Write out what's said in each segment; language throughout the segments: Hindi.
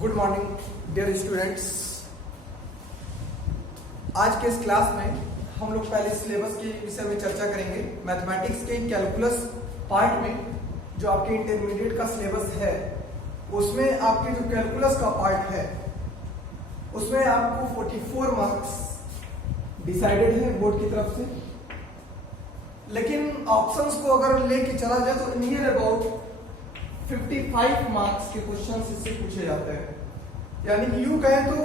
Good morning dear students. आज के इस क्लास में हम लोग पहले सिलेबस के विषय में चर्चा करेंगे। मैथमेटिक्स के कैलकुलस पार्ट में जो आपके इंटरमीडिएट का सिलेबस है उसमें आपके जो कैलकुलस का पार्ट है उसमें आपको 44 मार्क्स डिसाइडेड है बोर्ड की तरफ से, लेकिन ऑप्शंस को अगर लेके चला जाए तो नियर अबाउट 55 मार्क्स के क्वेश्चन इससे पूछे जाते हैं। यानी कि यूं कहें तो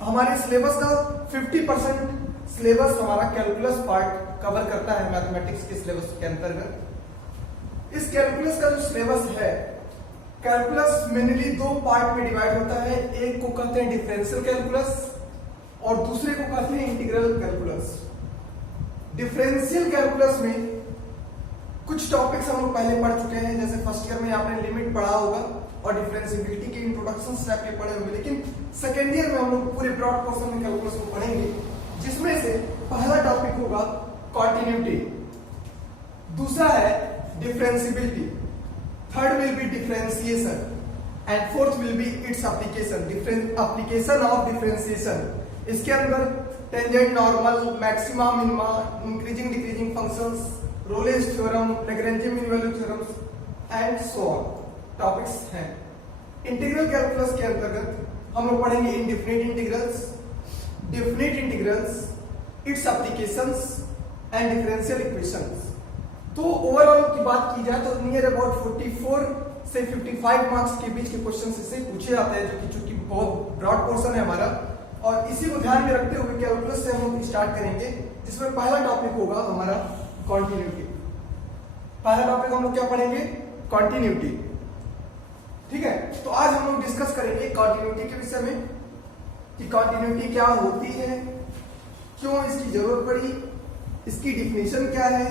हमारे सिलेबस का 50% सिलेबस हमारा कैलकुलस पार्ट कवर करता है मैथमेटिक्स के सिलेबस के अंतर्गत। इस कैलकुलस का जो सिलेबस है, कैलकुलस मेनली दो पार्ट में डिवाइड होता है। एक को कहते हैं डिफरेंशियल कैलकुलस और दूसरे को कहते हैं इंटीग्रल कैलकुलस। डिफरेंशियल कैलकुलस में कुछ टॉपिक्स हम लोग पहले पढ़ चुके हैं, जैसे फर्स्ट ईयर में आपने लिमिट पढ़ा होगा और डिफरेंशिएबिलिटी के इंट्रोडक्शन से आपने पढ़े होंगे। लेकिन सेकेंड ईयर में हम लोग पूरे ब्रॉड पोर्शन में कैलकुलस को पढ़ेंगे, जिसमें से पहला टॉपिक होगा कॉन्टिन्यूटी, दूसरा है differentiability, third will be differentiation and fourth will be its application, application of differentiation. इसके अंदर tangent, normal, maxima, minima, increasing decreasing functions, Rolle's theorem, Lagrange mean value theorems and so on topics हैं। इंटीग्रल कैलकुलस के अंतर्गत हम लोग पढ़ेंगे indefinite integrals, definite integrals, its applications and differential equations. तो ओवरऑल की बात की जाए तो नियर अबाउट 44 से 55 मार्क्स के बीच के क्वेश्चन इससे पूछे जाते हैं, जो कि चूंकि बहुत ब्रॉड पोर्शन है हमारा, और इसी को ध्यान में रखते हुए कैलकुलस से हम लोग स्टार्ट करेंगे, जिसमें पहला टॉपिक होगा हमारा कॉन्टिन्यूटी। पहला टॉपिक हम लोग क्या पढ़ेंगे? कॉन्टिन्यूटी। ठीक है, तो आज हम लोग डिस्कस करेंगे कॉन्टिन्यूटी के विषय में कि कॉन्टिन्यूटी क्या होती है, क्यों इसकी जरूरत पड़ी, इसकी डिफिनेशन क्या है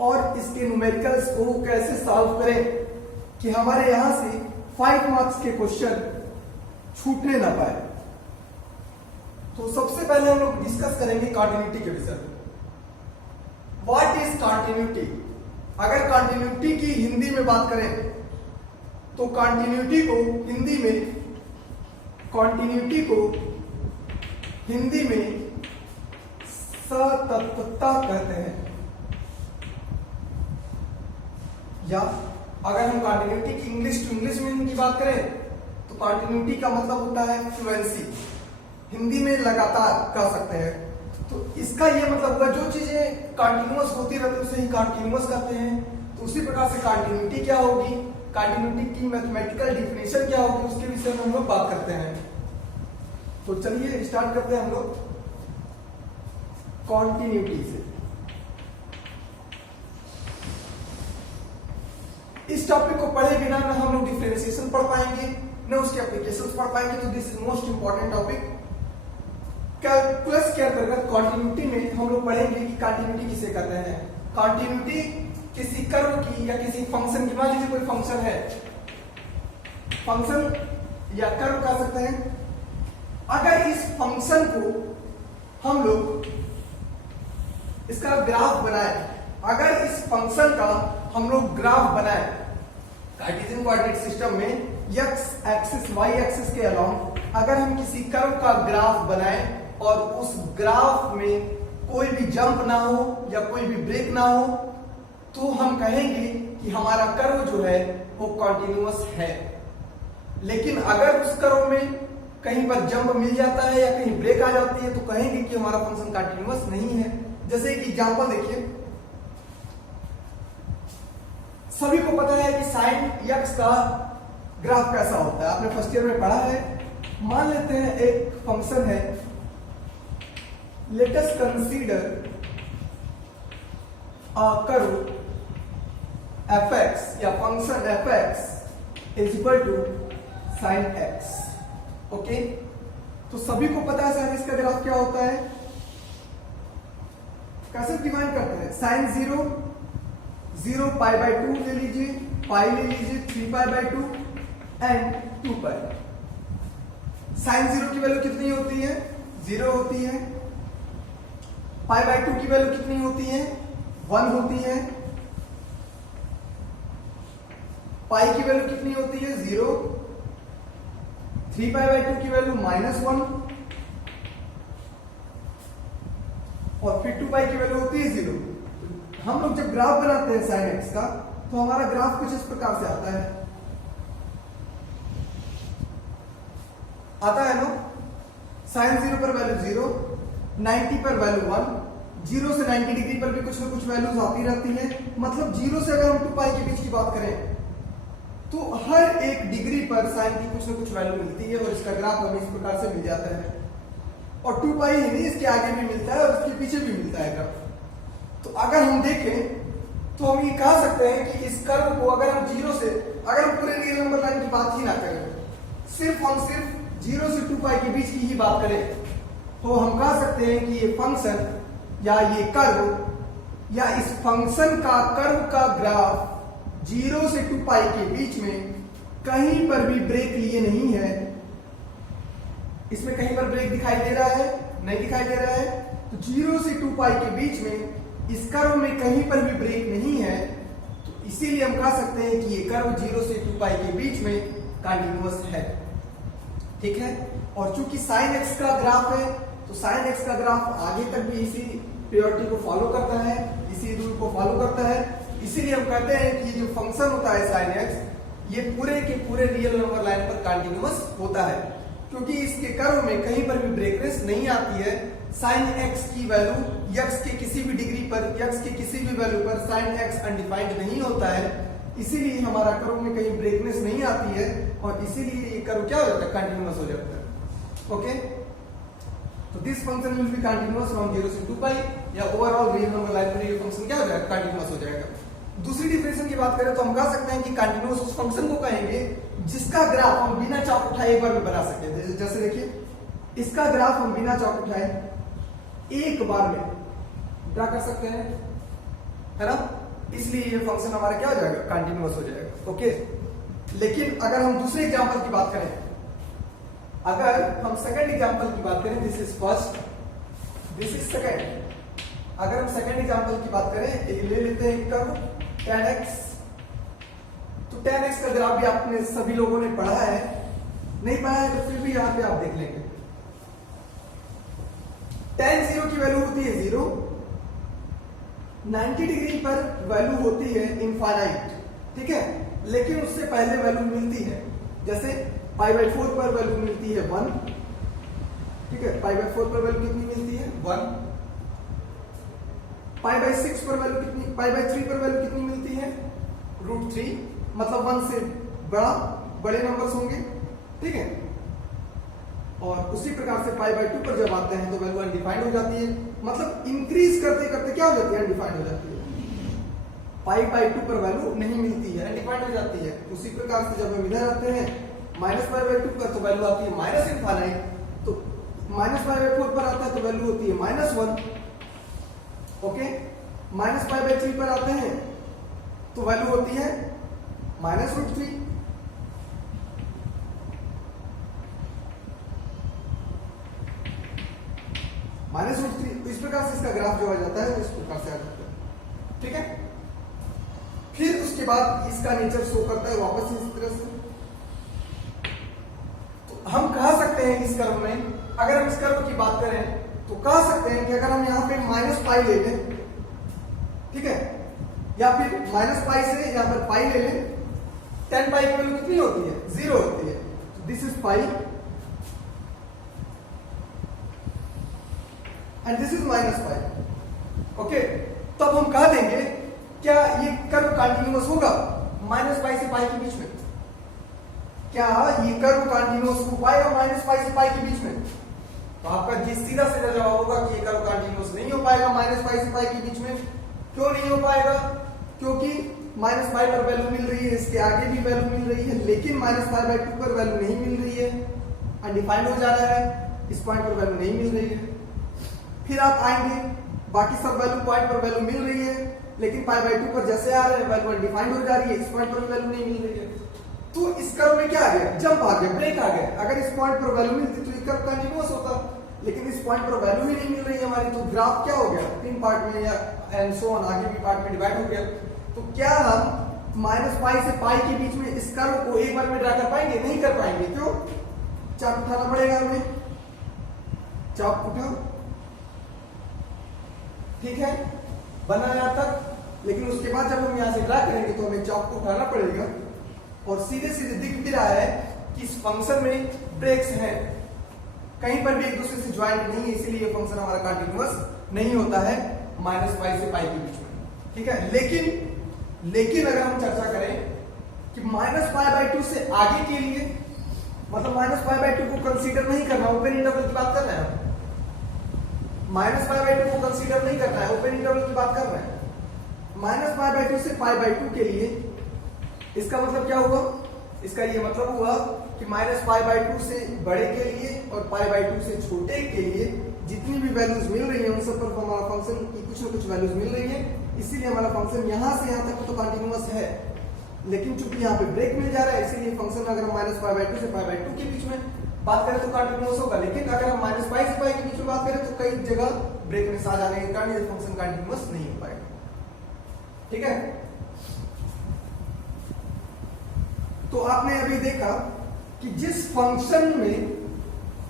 और इसके न्यूमेरिकल्स को कैसे सॉल्व करें कि हमारे यहां से 5 मार्क्स के क्वेश्चन छूटने ना पाए। तो सबसे पहले हम लोग डिस्कस करेंगे कॉन्टिन्यूटी के विषय में। What is continuity? अगर कॉन्टिन्यूटी की हिंदी में बात करें तो कॉन्टिन्यूटी को हिंदी में सततता कहते हैं, या अगर हम कॉन्टिन्यूटी की इंग्लिश टू इंग्लिश मीनिंग की बात करें तो कॉन्टिन्यूटी का मतलब होता है फ्लुएंसी, हिंदी में लगातार कह सकते हैं। तो इसका ये मतलब होगा जो चीजें कंटिन्यूअस होती रहती है उसे ही कंटिन्यूअस कहते हैं। तो उसी प्रकार से कंटिन्यूटी क्या होगी, कंटिन्यूटी की मैथमेटिकल डिफिनेशन क्या होगी, उसके विषय में हम लोग बात करते हैं। तो चलिए स्टार्ट करते हैं हम लोग कॉन्टिन्यूटी से। इस टॉपिक को पढ़े बिना ना हम लोग डिफरेंशिएशन पढ़ पाएंगे, न उसके एप्लीकेशंस पढ़ पाएंगे। तो this is most important topic. Calculus के अंतर्गत कॉन्टिन्यूटी में हम लोग पढ़ेंगे कि कॉन्टिन्यूटी किसे कहते हैं। कॉन्टिन्यूटी किसी कर्व की या किसी फंक्शन की, मान लीजिए कोई फंक्शन है, फंक्शन या कर्व कह सकते हैं। अगर इस फंक्शन को हम लोग इसका ग्राफ बनाए, अगर इस फंक्शन का हम लोग ग्राफ बनाए कार्टेशियन कोऑर्डिनेट सिस्टम में x एक्सिस y एक्सिस के अलोंग, अगर हम किसी कर्व का ग्राफ बनाए और उस ग्राफ में कोई भी जंप ना हो या कोई भी ब्रेक ना हो, तो हम कहेंगे कि हमारा कर्व जो है वो कॉन्टिन्यूअस है। लेकिन अगर उस कर्व में कहीं पर जंप मिल जाता है या कहीं ब्रेक आ जाती है तो कहेंगे कि हमारा फंक्शन कॉन्टिन्यूअस नहीं है। जैसे एक एग्जांपल देखिए, सभी को पता है कि साइन x का ग्राफ कैसा होता है, आपने फर्स्ट ईयर में पढ़ा है। मान लेते हैं एक फंक्शन है, let us consider a curve fx या function fx is equal to sine x। Okay, तो सभी को पता है साइन x का ग्राफ क्या होता है, कैसे डिफाइन करते हैं। साइन 0 पाई बाय 2 ले लीजिए, पाई ले लीजिए, 3 pi by 2 and 2 pi. Sine 0 की वैल्यू कितनी होती है? 0 होती है। पाई बाय 2 की वैल्यू कितनी होती है? 1 होती है। पाई की वैल्यू कितनी होती है? 0। 3π/2 की वैल्यू -1 और फिर 2π की वैल्यू होती है 0। हम लोग जब ग्राफ बनाते हैं sin x का तो हमारा ग्राफ कुछ इस प्रकार से आता है ना। sin 0 पर वैल्यू 0, 90 पर वैल्यू 1, 0 से 90 डिग्री पर भी कुछ ना कुछ वैल्यूज आती रहती है। मतलब 0 से अगर हम 2π के बीच की बात करें तो हर एक डिग्री पर साइन की कुछ ना कुछ वैल्यू मिलती है और इसका ग्राफ हमें इस प्रकार से मिल जाता है। और 2π ही नहीं, इसके आगे भी मिलता है और इसके पीछे भी मिलता है ग्राफ। तो अगर हम देखें तो हम ये कह सकते हैं कि इस कर्व को अगर हम 0 से, अगर हम पूरे रियल नंबर लाइन की बात ही ना करें, सिर्फ 0 से 2π के बीच की ही बात करें, तो हम कह सकते हैं कि ये फंक्शन या ये कर्व या इस फंक्शन का कर्व का ग्राफ 0 से 2π के बीच में कहीं पर भी ब्रेक लिए नहीं है। इसमें कहीं पर ब्रेक दिखाई दे रहा है? नहीं दिखाई दे रहा है। तो 0 से 2π के बीच में इस कर्व में कहीं पर भी ब्रेक नहीं है, तो इसीलिए हम कह सकते हैं कि ये कर्व 0 से 2π के बीच में कंटीन्यूअस है। ठीक है। और चूंकि sin x का ग्राफ है तो sin x का ग्राफ आगे तक भी इसी प्रियोरिटी को फॉलो करता है, इसी रूल को फॉलो करता है। इसीलिए हम कहते हैं कि जो फंक्शन होता है sin x ये पूरे के पूरे रियल नंबर लाइन पर कंटीन्यूअस होता है, क्योंकि इसके कर्व में कहीं पर भी ब्रेकनेस नहीं आती है। sin x की वैल्यू x के किसी भी डिग्री पर, x के किसी भी वैल्यू पर sin x अनडिफाइंड नहीं होता है, इसीलिए हमारा कर्व में कहीं ब्रेकनेस नहीं आती है और इसीलिए ये कर्व क्या हो जाता है? कंटीन्यूअस हो जाता है। ओके, तो this function will be continuous from 0 से 2π या ओवरऑल रियल नंबर लाइन पर ये फंक्शन क्या हो जाएगा? कंटीन्यूअस हो जाएगा। दूसरी डिफिनेशन की बात करें तो हम कह सकते हैं कि कंटीन्यूअस उस फंक्शन को कहेंगे जिसका ग्राफ हम बिना चाप उठाए एक बार में बना सके। जैसे देखिए, इसका ग्राफ हम बिना चाप उठाए एक बार में ड्रा कर सकते हैं, है ना। इसलिए ये फंक्शन हमारा क्या हो जाएगा? कंटीन्यूअस हो जाएगा। ओके, लेकिन अगर हम दूसरे एग्जांपल की बात करें, अगर हम सेकंड एग्जांपल की बात करें, this is first, this is second. अगर हम सेकंड एग्जांपल की बात करें, एक ले लेते हैं कर्व tan x। तो tan x का ग्राफ भी आपने सभी लोगों ने पढ़ा है, नहीं पढ़ा है तो फिर भी यहां पे आप देख लेंगे। tan 0 की वैल्यू होती है 0, 90 डिग्री पर वैल्यू होती है इनफाइनाइट, ठीक है। लेकिन उससे पहले वैल्यू मिलती है, जैसे π/4 पर वैल्यू मिलती है 1, ठीक है। π/4 पर वैल्यू कितनी मिलती है? 1। π/6 पर वैल्यू कितनी, π/3 पर वैल्यू कितनी मिलती है? √3, मतलब 1 से बड़े नंबर्स होंगे, ठीक है। और उसी प्रकार से π/2 पर जब आते हैं तो वैल्यू अनडिफाइंड हो जाती है, मतलब इंक्रीज करते करते क्या हो जाती है? अनडिफाइंड हो जाती है। π/2 पर वैल्यू नहीं मिलती है, अनडिफाइंड हो जाती है। उसी प्रकार से जब हम इधर आते हैं -π/2 पर तो वैल्यू आती है माइनस इनफाइनाइट, तो -π/4 पर आता है तो वैल्यू होती है -1, ओके। -π/3 पर आते हैं तो वैल्यू होती है -√3, -√3। इस प्रकार से इसका ग्राफ जो आ जाता है इस प्रकार से आ जाता है, ठीक है। फिर उसके बाद इसका नेचर शो करता है वापस इस तरह से। तो हम कह सकते हैं इस कर्व में, अगर हम इस कर्व की बात करें तो कह सकते हैं कि अगर हम यहाँ पे -π ले लें, ठीक है, या फिर -π से यहाँ पर π ले लें, tan π की वैल्यू कितनी होती है? 0 होती है। This is π and this is -π, okay. तब हम कह देंगे क्या ये कर्व कंटीन्यूअस होगा -π से π के बीच में? क्या ये कर्व कंटीन्यूअस हो पाएगा -π से π के बीच में? तो आपका जी सीधा सीधा जवाब होगा कि ये कर्व कंटीन्यूअस नहीं हो पाएगा -π से π के बीच में। क्यों नहीं हो पाएगा? क्योंकि -π पर वैल्यू मिल रही है, इसके आगे भी वैल्यू मिल रही है, लेकिन -π/2 पर वैल्यू नहीं मिल रही है, अनडिफाइंड हो जा रहा है, इस पॉइंट पर वैल्यू नहीं मिल रही है। फिर आप आएंगे, बाकी सब वैल्यू पॉइंट पर वैल्यू मिल रही है, लेकिन π/2 पर जैसे आ रहे हैं वैल्यू अनडिफाइंड हो जा रही है, इस पॉइंट पर वैल्यू नहीं मिल रही है। तो इस कर्व में क्या आ गया? जंप आ गया, ब्रेक आ गया। अगर इस पॉइंट पर वैल्यू मिलती तो ये कर्व कंटीन्यूअस होता, लेकिन इस पॉइंट पर वैल्यू ही नहीं मिल रही है हमारी, तो ग्राफ क्या हो गया? 3 पार्ट में या एंड सो ऑन आगे भी पार्ट में डिवाइड हो गया। तो क्या हम -π से π के बीच में इस कर्व को एक बार में ड्रा कर पाएंगे? नहीं कर पाएंगे। क्यों? चाप उठाना पड़ेगा हमें, चाप उठाओ, ठीक है, बना यहां तक। लेकिन उसके बाद जब हम यहां से ड्रा करेंगे तो हमें चाप को उठाना पड़ेगा और सीधे सीधे दिख भी रहा है कि इस फंक्शन में ब्रेक्स हैं, कहीं पर भी एक दूसरे से ज्वाइंट नहीं है, इसीलिए ये फंक्शन हमारा कंटीन्यूअस नहीं होता है -π से π के बीच में, ठीक है। लेकिन अगर हम चर्चा करें कि -π/2 से आगे के लिए, मतलब -π/2 को कंसीडर नहीं करना, ओपन इंटरवल की बात कर रहे हैं हम, -π/2 को कंसीडर नहीं करना है, ओपन इंटरवल की बात कर रहे हैं। -π/2 से π/2 के लिए इसका मतलब क्या हुआ, इसका ये मतलब हुआ कि -π/2 से बड़े के लिए और π/2 से छोटे के लिए जितनी भी वैल्यूज मिल रही है उन सब पर हमारा फंक्शन की कुछ ना कुछ वैल्यूज मिल रही है, इसीलिए हमारा फंक्शन यहां से यहां तक तो कंटीन्यूअस है। लेकिन चूंकि यहाँ पे ब्रेक मिल जा रहा है, इसीलिए फंक्शन अगर हम -π/2 से π/2 के बीच में बात करें तो कंटीन्यूअस होगा, लेकिन अगर हम -π से π के बीच में बात करें तो कई जगह ब्रेकनेस आ जाने के कारण ये फंक्शन कंटीन्यूअस नहीं हो पाएगा, ठीक है। तो आपने अभी देखा कि जिस फंक्शन में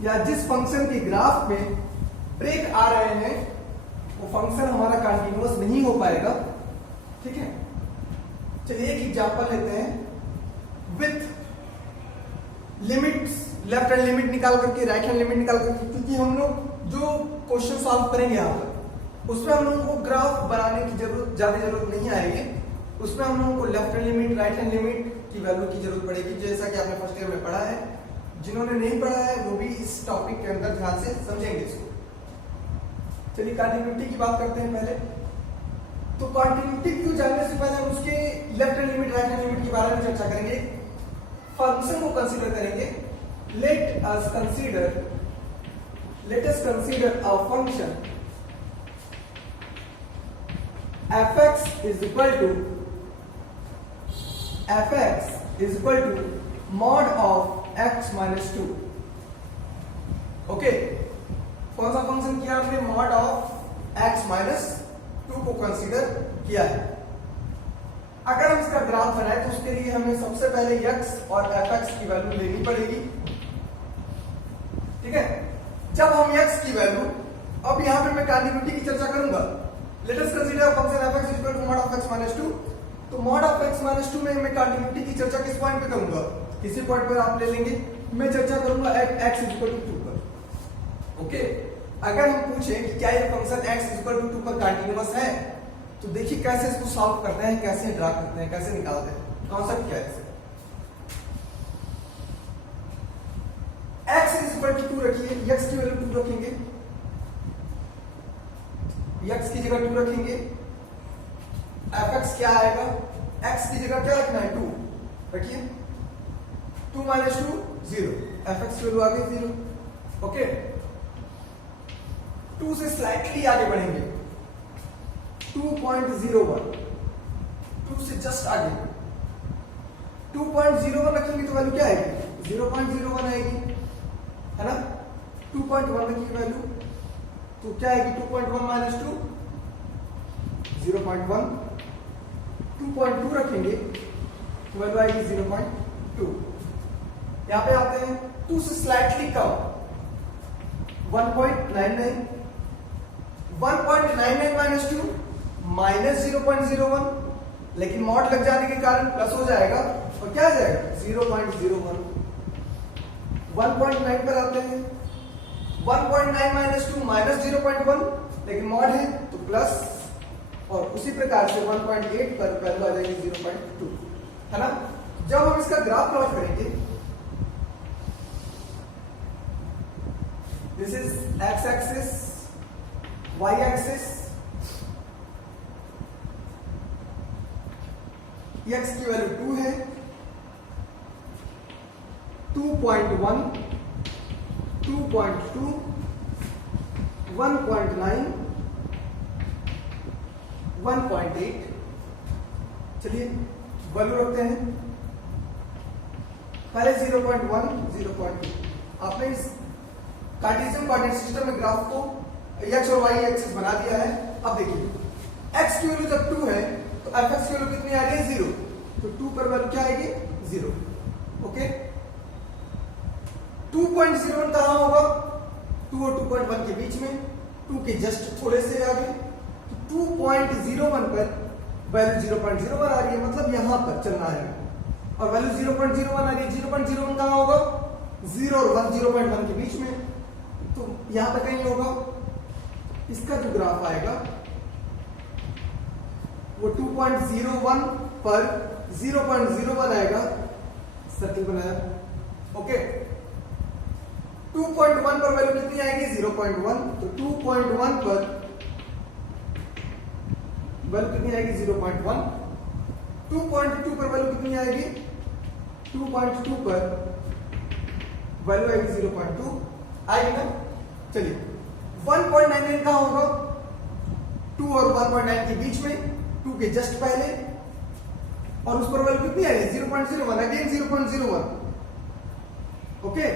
या जिस फंक्शन के ग्राफ में ब्रेक आ रहे हैं वो फंक्शन हमारा कंटीन्यूअस नहीं हो पाएगा, ठीक है। चलिए एक एग्जांपल लेते हैं with limits, left hand limit निकाल करके, राइट हैंड लिमिट निकाल करके, क्योंकि हम लोग जो क्वेश्चन सॉल्व करेंगे यहाँ पर उसमें हम लोगों को ग्राफ बनाने की ज्यादा जरूरत नहीं आएगी, उसमें हम लोगों को left hand limit, right hand limit की वैल्यू की जरूरत पड़ेगी, जैसा कि आपने फर्स्ट ईयर में पढ़ा है। जिन्होंने नहीं पढ़ा है वो भी इस टॉपिक के अंदर ध्यान से समझेंगे इसको। चलिए कंटिन्यूटी की बात करते हैं पहले। तो कंटिन्यूटी को जानने से पहले हम उसके left hand limit, right hand limit के बारे में चर्चा करेंगे, फंक्शन को कंसीडर करेंगे। Late us consider a function fx is equal to mod of x minus 2। Okay, कौन सा फंक्शन किया हमने, mod of x minus 2 को कंसीडर किया है। अगर हम इसका ग्राफ बनाए तो उसके लिए हमें सबसे पहले x और fx की वैल्यू लेनी पड़ेगी, ठीक है। जब हम x की वैल्यू, अब यहां पे मैं कंटिन्यूटी की चर्चा करूंगा। Late us consider function fx is equal to mod of x minus 2। तो mod of x minus 2 में मैं कंटिन्यूटी की चर्चा किस पॉइंट पे करूंगा, किसी पॉइंट पर आप ले लेंगे, मैं चर्चा करूंगा x is equal to 2 पर। ओके, अगर हम पूछें कि क्या ये function x is equal to 2 पर कंटिन्यूअस है, तो देखिए कैसे इसको सॉल्व करते हैं, कैसे ड्रा करते हैं, कैसे निकालते हैं, कॉन्सेप्ट क्या है इसे। x is equal to 2 रखिए, x की वैल्यू 2 रखेंगे, x की जगह 2 रखेंगे, fx क्या आएगा, x की जगह क्या रखना है, 2 रखिए, 2 minus 2 0, fx की वैल्यू आ गई 0। ओके, 2 से स्लाइटली आगे बढ़ेंगे, 2.01, 2 से जस्ट आगे 2.01 रखेंगे तो वैल्यू क्या आएगी, 0.01 आएगी, है ना। 2.1 रखिए वैल्यू, तो क्या आएगी, 2.1 minus 2 0.1, 2.2 रखेंगे तो वैल्यू आएगी 0.2। यहां पे आते हैं 2 से स्लाइटली कम, 1.99, 1.99 minus 2 minus 0.01, लेकिन मॉड लग जाने के कारण प्लस हो जाएगा और क्या आ जाएगा 0.01। 1.9 पर आते हैं, 1.9 minus 2 minus 0.1, लेकिन मॉड है तो प्लस, और उसी प्रकार से 1.8 पर वैल्यू आ जाएगी 0.2, है ना। जब हम इसका ग्राफ प्लॉट करेंगे, this is x axis, y axis, x की वैल्यू 2 है, 2.1, 2.2, 1.9, 1.8। चलिए वैल्यू रखते हैं, पहले 0.1, 0.2। आपने इस कार्टेशियन कोऑर्डिनेट सिस्टम में ग्राफ को x और y एक्सिस बना दिया है। अब देखिए x की वैल्यू जब 2 है तो fx की वैल्यू कितनी आ रही है, 0, तो 2 पर वैल्यू क्या आएगी, 0। ओके, 2.01 कहां होगा? 2 और 2.1 के बीच में, 2 के जस्ट थोड़े से आगे। तो 2.01 पर वैल्यू 0.01 आ रही है, मतलब यहां पर चलना है। और वैल्यू 0.01 आ रही है, 0.01 कहां होगा? 0 और 1, 0.1 के बीच में, तो यहां पर कहीं होगा। इसका जो ग्राफ आएगा वो 2.01 पर 0.01 आएगा, सर्किल बनाया। ओके, 2.1 पर वैल्यू कितनी आएगी? 0.1। तो 2.1 पर वैल्यू कितनी आएगी? 0.1। 2.2 पर वैल्यू कितनी आएगी? 2.2 पर वैल्यू आएगी 0.2 आएगी ना। चलिए 1.99 कहां होगा? 2 और 1.9 के बीच में, 2 के जस्ट पहले, और उस पर वैल्यू कितनी आ रही है? 0.01, अगेन 0.01। ओके,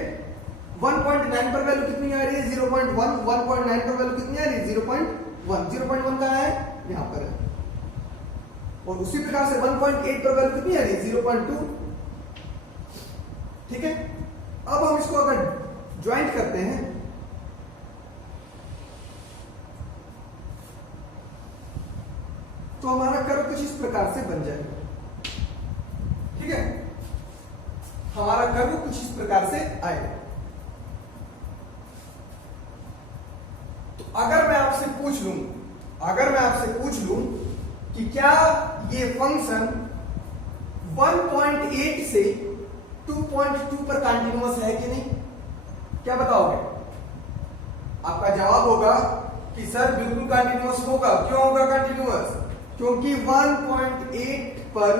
1.9 पर वैल्यू कितनी आ रही है? 0.1। 1.9 पर वैल्यू कितनी आ रही है? 0.1। 0.1 कहां है? यहां पर है। और उसी प्रकार से 1.8 पर वैल्यू कितनी आ रही है? 0.2। ठीक है, अब हम इसको अगर ज्वाइंट करते हैं तो हमारा कर्व कुछ इस प्रकार से बन जाएगा। ठीक है, हमारा कर्व कुछ इस प्रकार से आएगा। तो अगर मैं आपसे पूछ लूं कि क्या ये फंक्शन 1.8 से 2.2 पर कंटिन्यूअस है कि नहीं, क्या बताओगे? आपका जवाब होगा कि सर बिल्कुल कंटिन्यूअस होगा। क्यों होगा कंटिन्यूअस? क्योंकि 1.8 पर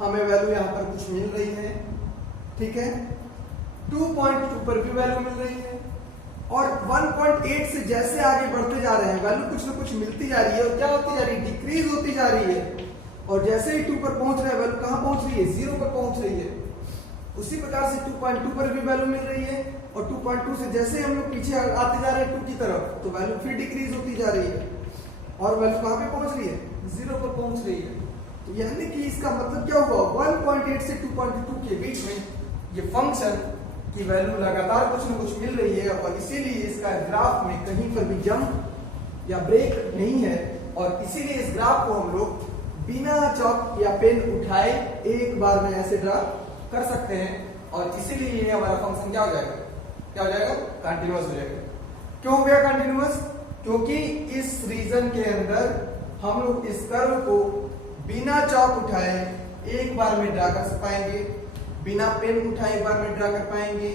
हमें वैल्यू यहां पर कुछ मिल रही है, ठीक है, 2.2 पर भी वैल्यू मिल रही है, और 1.8 से जैसे आगे बढ़ते जा रहे हैं वैल्यू कुछ ना कुछ मिलती जा रही है। और क्या होती जा रही है? डिक्रीज होती जा रही है। और जैसे ही 2 पर पहुंच रहे हैं वैल्यू कहां पहुंच रही है? 0 पर पहुंच रही है। उसी प्रकार से 2.2 पर भी वैल्यू मिल रही है, और 2.2 से जैसे हम लोग पीछे आते जा रहे हैं 2 की तरफ, तो वैल्यू फिर डिक्रीज होती जा रही है, और वैल्यू कहां पे पहुंच रही है? 0 पर पहुंच रही है। तो यानी कि इसका मतलब क्या हुआ? 1.8 से 2.2 के बीच में ये फंक्शन की वैल्यू लगातार कुछ ना कुछ मिल रही है, और इसीलिए इसका ग्राफ में कहीं पर भी जंप या ब्रेक नहीं है। और इसीलिए इस ग्राफ को हम लोग बिना चॉक या पेन उठाए एक बार में ऐसे ड्रा कर सकते हैं, और इसीलिए ये हमारा फंक्शन क्या हो जाएगा? क्या हो जाएगा? कंटिन्यूअस हो जाएगा। क्यों हो गया कंटिन्यूअस? क्योंकि इस रीजन के अंदर हम लोग इस कर्व को बिना चॉक उठाए एक बार में ड्रा कर पाएंगे, बिना पेन उठाए एक बार में ड्रा कर पाएंगे,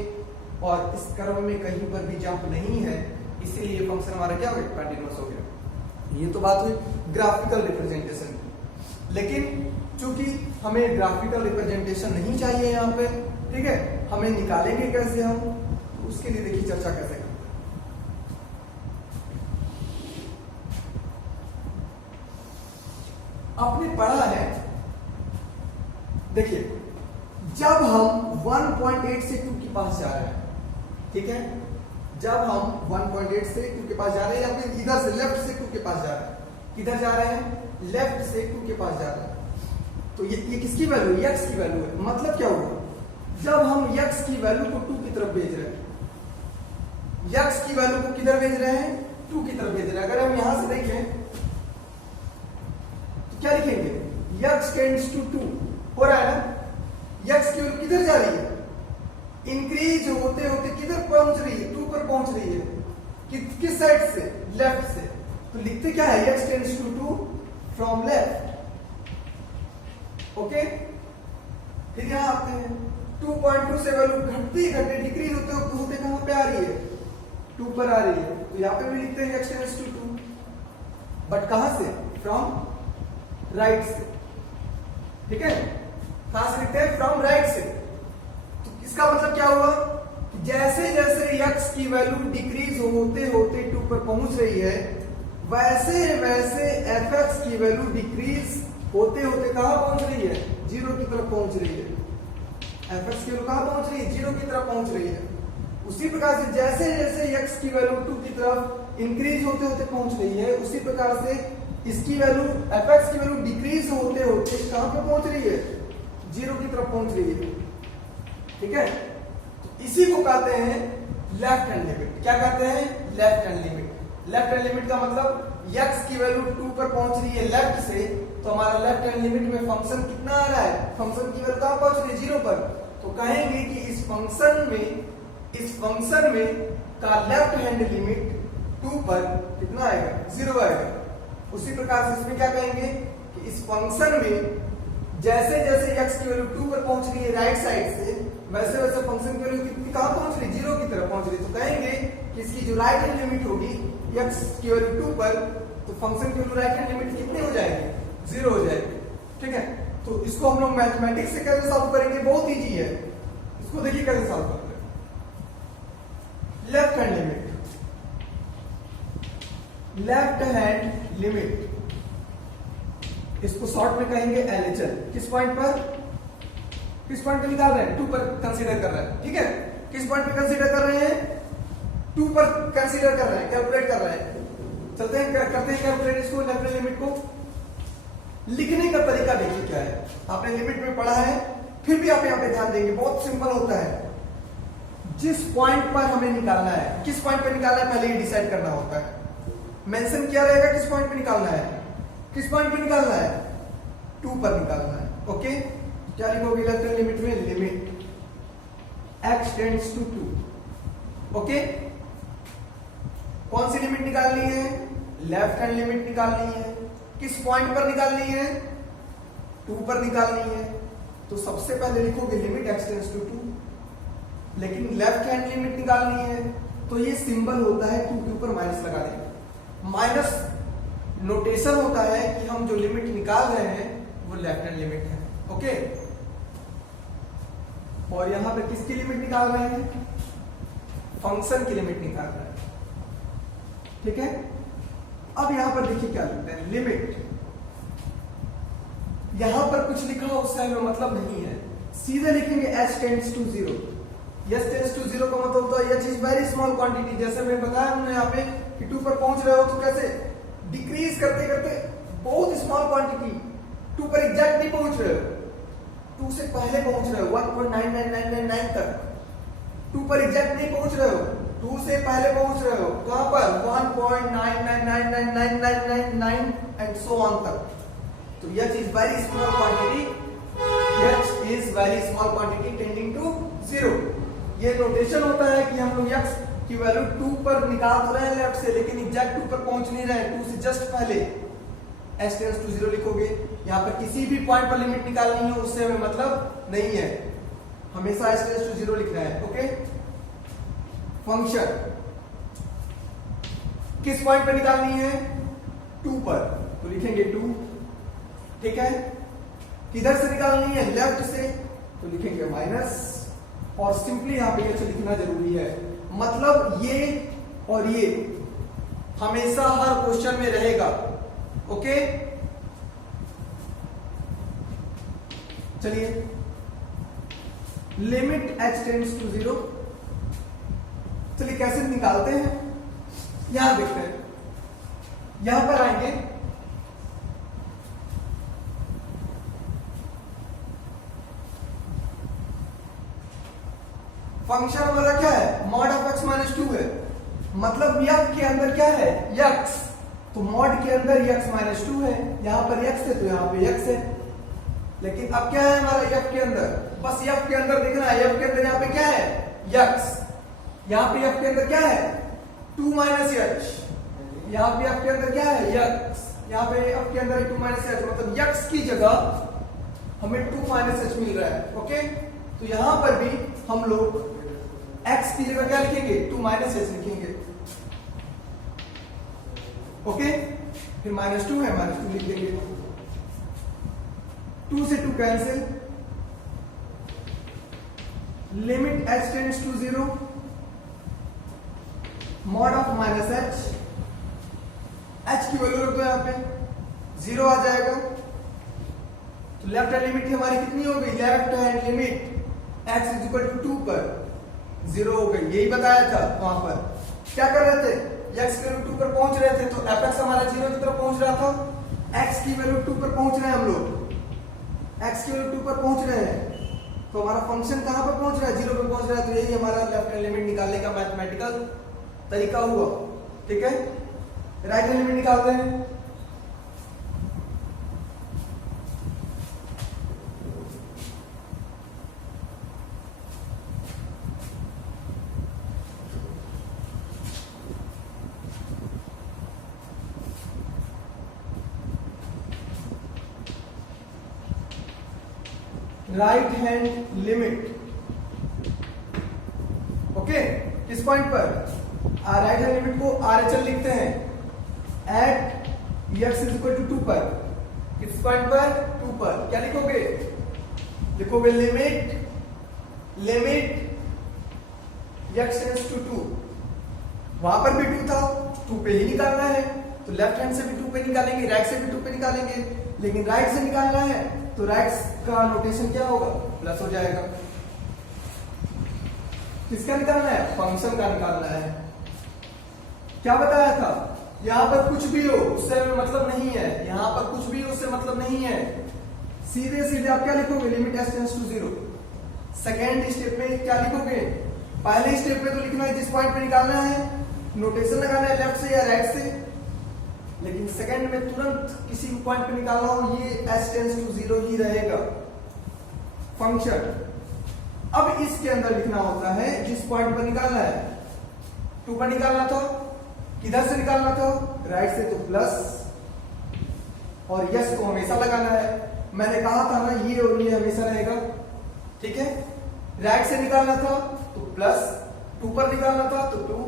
और इस कर्व में कहीं पर भी जंप नहीं है, इसीलिए ये फंक्शन हमारा क्या हो गया? कंटिन्यूअस हो गया। ये तो बात हुई ग्राफिकल रिप्रेजेंटेशन की। लेकिन चूंकि हमें ग्राफिकल रिप्रेजेंटेशन नहीं चाहिए यहाँ पे, ठीक है, हमें निकालेंगे कैसे हम? उसके लिए देखिए चर्चा कैसे करते हैं। आपने पढ़ा है, देखिए, जब हम 1.8 से 2 के पास जा रहे हैं, ठीक है, जब हम 1.8 से 2 के पास जा रहे हैं, या फिर इधर से लेफ्ट से 2 के पास जा रहे हैं, किधर जा रहे हैं? लेफ्ट से 2 के पास जा रहे हैं, तो ये किसकी वैल्यू? x की वैल्यू है। मतलब क्या होगा? जब हम x की वैल्यू को 2 की तरफ भेज रहे हैं, x की वैल्यू को किधर भेज रहे हैं? 2 की तरफ भेज रहे हैं। अगर हम यहां से देखें तो क्या लिखेंगे? x टेंड्स टू 2 हो रहा है ना। x की वैल्यू किधर जा रही है? इंक्रीज होते होते किधर पहुंच रही है? 2 पर पहुंच रही है। किस साइड से? लेफ्ट से। तो लिखते क्या है? x tends to 2 from left. Okay, फिर यहां आते हैं 2.2 से वैल्यू घटती घटती डिक्रीज होते कहां पे आ रही है? 2 पर आ रही है। तो यहां पे भी लिखते हैं x टेंड्स टू 2, बट कहां से? फ्रॉम राइट से। ठीक है, कहां से लिखते हैं? फ्रॉम राइट से। तो इसका मतलब क्या हुआ कि जैसे जैसे x की वैल्यू डिक्रीज होते होते 2 पर पहुंच रही है, वैसे वैसे fx की वैल्यू डिक्रीज होते होते कहां पहुंच रही है? 0 की तरफ पहुंच रही है। fx की वैल्यू कहां पहुंच रही है? 0 की तरफ पहुंच रही है। उसी प्रकार से जैसे जैसे x की वैल्यू 2 की तरफ इंक्रीज होते होते पहुंच रही है, उसी प्रकार से इसकी वैल्यू fx की वैल्यू डिक्रीज होते होते कहां पे पहुंच रही है? 0 की तरफ पहुंच रही है। ठीक है, तो इसी को कहते हैं लेफ्ट हैंड लिमिट। क्या कहते हैं? Left hand limit. Left hand limit का मतलब x की वैल्यू 2 पर पहुंच रही है लेफ्ट से, तो हमारा लेफ्ट हैंड लिमिट में फंक्शन कितना आ रहा है? फंक्शन की वैल्यू कहां पहुंच रही है? 0 पर। तो कहेंगे कि इस फंक्शन में का लेफ्ट हैंड लिमिट 2 पर कितना आएगा? 0 आएगा। उसी प्रकार से इसमें क्या कहेंगे कि इस फंक्शन में जैसे जैसे x की वैल्यू 2 पर पहुंच रही है राइट साइड से, वैसे वैसे फंक्शन की वैल्यू कितनी कहां पहुंच रही है? 0 की तरफ पहुंच रही है। तो कहेंगे कि इसकी जो राइट हैंड लिमिट होगी x की वैल्यू 2 पर, तो फंक्शन की वैल्यू राइट हैंड लिमिट कितनी हो जाएगी? 0 हो जाएगी। ठीक है, तो इसको हम लोग मैथमेटिक्स से कैसे सॉल्व करेंगे? बहुत इजी है। इसको देखिए कैसे सॉल्व करते हैं। Left hand limit, left hand limit, इसको शॉर्ट में कहेंगे LHL। किस पॉइंट पर? किस पॉइंट पे निकाल रहे हैं? 2 पर कंसीडर कर रहे हैं। ठीक है, किस पॉइंट पे कंसीडर कर रहे हैं? 2 पर कंसीडर कर रहे हैं, कैलकुलेट कर रहे हैं। चलते हैं करते हैं कैलकुलेट इसको, लेफ्ट हैंड लिमिट को। लिखने का तरीका देखिए क्या है। आपने लिमिट में पढ़ा है, फिर भी आप यहाँ पे ध्यान देंगे, बहुत सिंपल होता है। जिस पॉइंट पर हमें निकालना है, किस पॉइंट पे निकालना है पहले ये डिसाइड करना होता है। मेंशन किया रहेगा किस पॉइंट पे निकालना है। किस पॉइंट पे निकालना है? 2 पर निकालना है। ओके, क्या लिखोगे लेफ्ट हैंड लिमिट में? Limit x tends to 2। Okay, कौन सी लिमिट निकालनी है? लेफ्ट हैंड लिमिट निकालनी है। किस पॉइंट पर निकालनी है? 2 पर निकालनी है। तो सबसे पहले लिखोगे लिमिट x टेंड्स टू 2। लेकिन लेफ्ट हैंड लिमिट निकालनी है तो ये सिंबल होता है 2 के ऊपर माइनस लगा देंगे। माइनस नोटेशन होता है कि हम जो लिमिट निकाल रहे हैं वो लेफ्ट हैंड लिमिट है। ओके, और यहां पर किसकी लिमिट निकाल रहे हैं? फंक्शन की लिमिट निकाल रहे हैं। ठीक है, अब यहां पर देखिए क्या लिखते हैं, लिमिट। यहां पर कुछ लिखा हो उससे हमें मतलब नहीं है, सीधे लिखेंगे h tends to 0। h tends to 0 का मतलब होता है h is very small quantity. जैसे मैं बताया हमने यहाँ पे कि 2 पर पहुंच रहे हो तो कैसे डिक्रीज करते करते बहुत स्मॉल क्वांटिटी, 2 पर एग्जैक्ट नहीं पहुंच रहे हो, 2 से पहले पहुंच रहे हो 1.99999 तक। 2 पर एग्जैक्ट नहीं पहुंच रहे हो, 2 से पहले पहुंच रहे हो। कहां पर? 1.9999999 एंड सो ऑन तक। तो h is very small quantity, h is very small quantity tending to 0। ये नोटेशन होता है कि हम लोग x की वैल्यू 2 पर निकाल तो रहे हैं लेफ्ट से, लेकिन एग्जैक्ट 2 पर पहुंच नहीं रहे हैं। 2 से जस्ट पहले h टेंड्स टू 0 लिखोगे। यहां पर किसी भी पॉइंट पर लिमिट निकालनी है उससे हमें मतलब नहीं है, हमेशा h टेंड्स टू 0 लिखना है। ओके, फंक्शन किस पॉइंट पर निकालनी है? 2 पर, तो लिखेंगे 2। ठीक है, किधर से निकालनी है? लेफ्ट से, तो लिखेंगे माइनस। और सिंपली यहां पे h लिखना जरूरी है। मतलब ये और ये हमेशा हर क्वेश्चन में रहेगा। ओके, चलिए लिमिट h टेंड्स टू 0। चलिए कैसे निकालते हैं, यहां देखते हैं। यहां पर आएंगे, फंक्शन हमारा क्या है? मॉड ऑफ x माइनस 2 है। मतलब f के अंदर क्या है? x। तो मॉड के अंदर x माइनस 2 है, यहां पर x है तो यहां पे x है। लेकिन अब क्या है हमारा f के अंदर? बस f के अंदर देखना है। f के अंदर यहां पे क्या है? x। यहां पे f के अंदर क्या है? 2 माइनस h। यहां पे f के अंदर क्या है? x। यहां पे f के अंदर 2 माइनस h, मतलब x की जगह हमें 2 माइनस h मिल रहा है। ओके, तो यहां पर भी हम लोग x की जगह क्या लिखेंगे? 2 माइनस h लिखेंगे। ओके, फिर माइनस 2 है, माइनस 2 लिख देंगे। 2 से 2 cancel. Limit h tends to 0, mod of minus h। h की वैल्यू रख दो यहां पे, 0 आ जाएगा। तो लेफ्ट हैंड लिमिट हमारी कितनी हो गई? Left hand limit x is equal to 2 पर 0 हो गई। यही बताया था वहां पर। क्या कर रहे थे? x की वैल्यू 2 पर पहुंच रहे थे, तो fx हमारा 0 की तरफ पहुंच रहा था। x की वैल्यू 2 पर पहुंच रहे हैं हम लोग, x की वैल्यू 2 पर पहुंच रहे हैं, तो हमारा फंक्शन कहां पे पहुंच रहा है, 0 पे पहुंच रहा है। तो यही हमारा लेफ्ट हैंड लिमिट निकालने का मैथमेटिकल तरीका हुआ। ठीक है, राइट हैंड लिमिट निकालते हैं। राइट हैंड लिमिट, ओके, किस पॉइंट पर, राइट हैंड लिमिट को RHL लिखते हैं एट x = 2 पर। किस पॉइंट पर, 2 पर। क्या लिखोगे, लिखोगे लिमिट x → 2। वहां पर भी 2 था, 2 पे ही निकालना है, तो लेफ्ट हैंड से भी 2 पे निकालेंगे, राइट से भी 2 पे निकालेंगे। लेकिन राइट से निकालना है तो राइट का नोटेशन क्या होगा, प्लस हो जाएगा। किसका निकालना है, फंक्शन का निकालना है। क्या बताया था, यहां पर कुछ भी हो उससे मतलब नहीं है, यहां पर कुछ भी हो उससे मतलब नहीं है। सीधे सीधे आप क्या लिखोगे, लिमिट x → 0। सेकेंड स्टेप में क्या लिखोगे, पहले स्टेप में तो लिखना है जिस पॉइंट पे निकालना है, नोटेशन लगाना है लेफ्ट से या राइट से। लेकिन सेकंड में तुरंत किसी पॉइंट पे निकालना हो, ये s → 0 ही रहेगा फंक्शन। अब इसके अंदर लिखना होता है जिस पॉइंट पर निकालना है, 2 पर निकालना था, किधर से निकालना था, राइट से, तो प्लस, और यस को हमेशा लगाना है। मैंने कहा था ना, ये और ये हमेशा रहेगा। ठीक है, राइट से निकालना था तो प्लस, 2 पर निकालना था तो 2,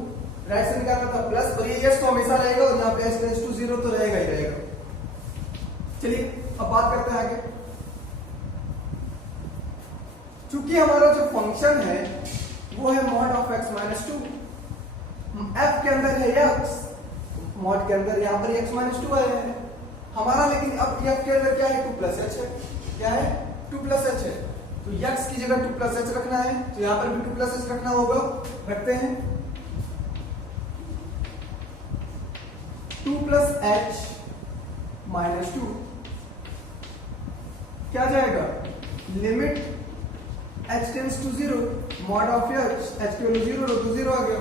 राइट से निकालना था प्लस, और ये यस तो हमेशा रहेगा, और यहाँ पे s → 0 तो रहेगा ही रहेगा। चलिए अब बात करते हैं आगे। चूंकि हमारा जो फंक्शन है वो है mod of x - 2, f के अंदर है x, mod के अंदर यहाँ पर x - 2 आया है हमारा। लेकिन अब f के अंदर क्या है, 2 + h है। क्या है, 2 + h है। तो x की जगह 2 + h रखना है, तो यहाँ पर भी 2 + h रखना होगा। रखते हैं, 2 + h - 2 क्या जाएगा, limit h → 0, mod of h की वैल्यू 0 रखो तो 0 आ गया।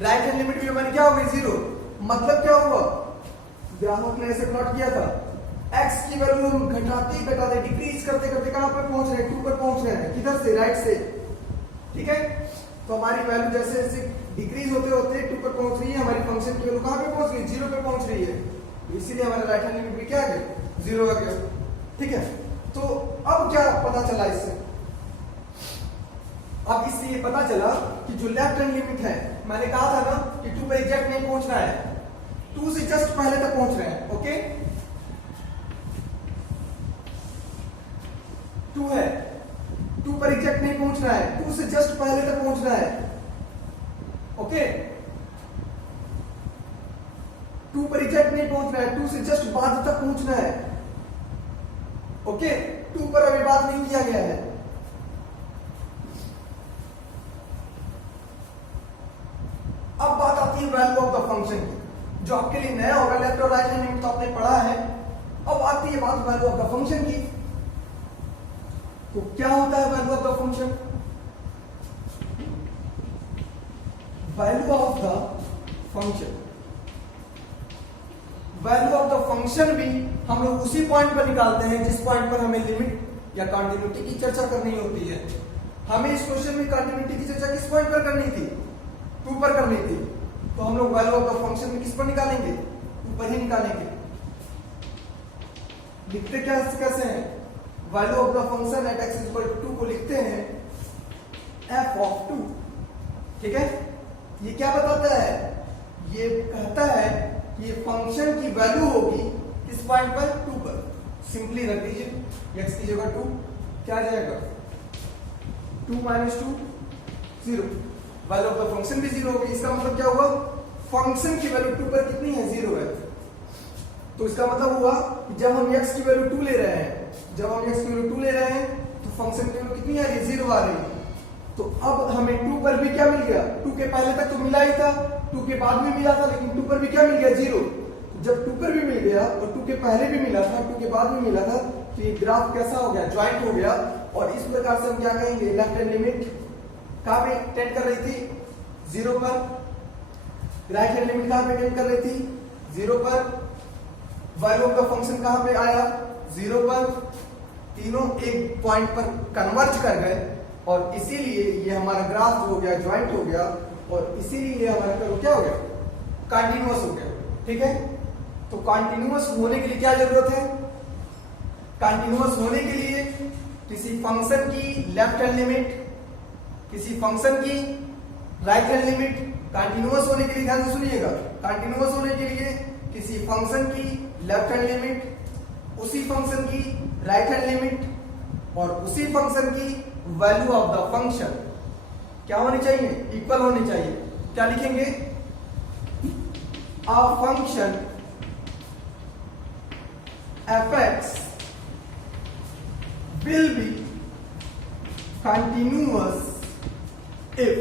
राइट हैंड लिमिट की वैल्यू क्या हो गई, 0। मतलब क्या हुआ, ग्राहक ने ऐसे प्लॉट किया था, x की वैल्यू हम घटाते डिक्रीज करते करते कहां पर पहुंच रहे हैं, 2 पर पहुंच रहे हैं। किधर से, राइट से। ठीक है, तो हमारी वैल्यू जैसे जैसे डिक्रीज होते होते 2 पर पहुंच रही है, हमारी फंक्शन की वैल्यू कहां पे पहुंच गई, 0 पे पहुंच रही है। इसीलिए हमारा राइट हैंड लिमिट भी क्या आ गया, 0 आ गया। ठीक है, तो अब क्या पता चला इससे, अब इससे ये पता चला कि जो लेफ्ट हैंड लिमिट है, मैंने कहा था ना कि 2 पे एग्जैक्ट नहीं पहुंचना है, 2 से जस्ट पहले तक पहुंच रहे हैं। ओके, 2 है, 2 पर एग्जैक्ट नहीं पहुंचना है, 2 से जस्ट पहले तक पहुंचना है। ओके, 2 पर एग्जैक्ट नहीं पहुंचना है, 2 से जस्ट बाद तक पहुंचना है। ओके, 2 पर अभी बात नहीं किया गया है। अब बात आती है वैल्यू ऑफ द फंक्शन की, जो आपके लिए नया होगा, लेफ्ट और राइट हैंड लिमिट तो आपने पढ़ा है। अब आती है बात वैल्यू ऑफ द फंक्शन की। तो क्या होता है value of the function, value of the function, value of the function भी हम लोग उसी पॉइंट पर निकालते हैं जिस पॉइंट पर हमें लिमिट या कंटिन्यूटी की चर्चा करनी होती है। हमें इस क्वेश्चन में कंटिन्यूटी की चर्चा किस पॉइंट पर करनी थी, 2 पर करनी थी। तो हम लोग वैल्यू ऑफ द फंक्शन में किस पर निकालेंगे, 2 पर ही निकालेंगे। लिखते क्या कैसे हैं, value of the function at x = 2 को लिखते हैं f(2). ठीक है, ये क्या बताता है, ये कहता है कि फंक्शन की वैल्यू होगी किस पॉइंट पर, 2 पर। सिंपली रख दीजिए x की जगह 2, क्या आ जाएगा, 2 - 2 0। वैल्यू ऑफ द फंक्शन भी 0 होगी। इसका मतलब क्या हुआ, फंक्शन की वैल्यू 2 पर कितनी है, 0 है। तो इसका मतलब हुआ कि जब हम x की वैल्यू 2 ले रहे हैं, जब हम x की वैल्यू 2 ले रहे हैं तो फंक्शन की वैल्यू कितनी आ रही है, 0 आ रही है। तो अब हमें 2 पर भी क्या मिल गया, 2 के पहले तक तो मिला ही था, 2 के बाद भी मिला था, लेकिन 2 पर भी क्या मिल गया, 0। जब 2 पर भी मिल गया और 2 के पहले भी मिला था, 2 के बाद भी मिला था, तो ये ग्राफ कैसा हो गया, ज्वाइंट हो गया, और इस प्रकार से हम क्या कहेंगे, लेफ्ट हैंड लिमिट कहां पे टेंड कर रही थी, 0 पर, राइट हैंड लिमिट कहां पे टेंड कर रही थी, 0 पर, वैल्यू ऑफ द फंक्शन कहां पे आया, 0 पर, तीनों एक पॉइंट पर कन्वर्ज कर गए और इसीलिए ये हमारा ग्राफ जो हो गया ज्वाइंट हो गया और इसीलिए हमारा कर्व क्या हो गया, कंटिन्यूअस हो गया। ठीक है, तो कंटिन्यूअस होने के लिए क्या जरूरत है, कंटिन्यूअस होने के लिए किसी फंक्शन की लेफ्ट हैंड लिमिट, किसी फंक्शन की राइट हैंड लिमिट, कंटिन्यूअस होने के लिए ध्यान से सुनिएगा, कंटिन्यूअस होने के लिए किसी फंक्शन की लेफ्ट हैंड लिमिट, उसी फंक्शन की राइट हैंड लिमिट और उसी फंक्शन की वैल्यू ऑफ द फंक्शन क्या होनी चाहिए, इक्वल होनी चाहिए। क्या लिखेंगे, a function fx will be continuous if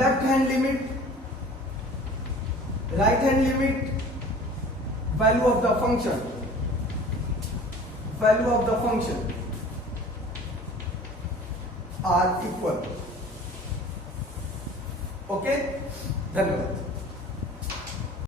left hand limit, right hand limit, value of the function are equal. Okay, धन्यवाद।